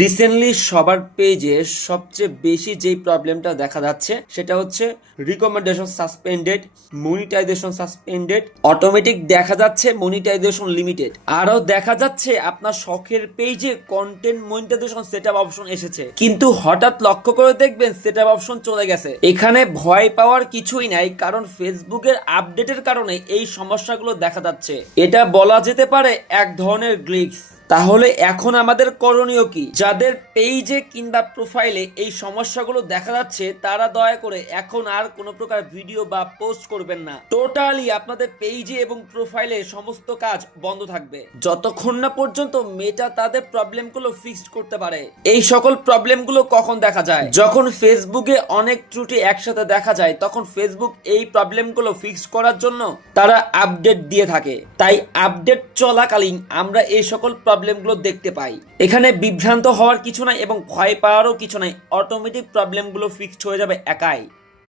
Recently সবার পেজে সবচেয়ে বেশি যেই প্রবলেমটা দেখা যাচ্ছে সেটা হচ্ছে recommendation suspended, monetization suspended, automatic দেখা যাচ্ছে মনিটাইজেশন লিমিটেড, আরও দেখা যাচ্ছে আপনার শখের পেজে কন্টেন্ট মনিটাইজেশন সেটআপ অপশন এসেছে, কিন্তু হঠাৎ লক্ষ্য করে দেখবেন সেটআপ অপশন চলে গেছে। এখানে ভয় পাওয়ার কিছুই নাই, কারণ ফেসবুকের আপডেটের কারণে এই সমস্যাগুলো দেখা যাচ্ছে। এটা বলা যেতে পারে এক ধরনের গ্লিচ। তাহলে এখন আমাদের করণীয় কি? যাদের পেজে কিংবা প্রোফাইলে এই সমস্যাগুলো দেখা যাচ্ছে তারা দয়া করে এখন আর কোনো প্রকার ভিডিও বা পোস্ট করবেন না। টোটালি আপনাদের পেজে এবং প্রোফাইলে সমস্ত কাজ বন্ধ থাকবে যতক্ষণ না পর্যন্ত মেটা তাদের প্রবলেমগুলো ফিক্সড করতে পারে। এই সকল প্রবলেমগুলো কখন দেখা যায়? যখন ফেসবুকে অনেক ত্রুটি একসাথে দেখা যায়, তখন ফেসবুক এই প্রবলেমগুলো ফিক্স করার জন্য তারা আপডেট দিয়ে থাকে। তাই আপডেট চলাকালীন আমরা এই সকল প্রবলেমগুলো দেখতে পাই। এখানে বিভ্রান্ত হওয়ার কিছু নাই এবং ভয় পাওয়ারও কিছু নাই, অটোমেটিক প্রবলেমগুলো ফিক্সড হয়ে যাবে একাই।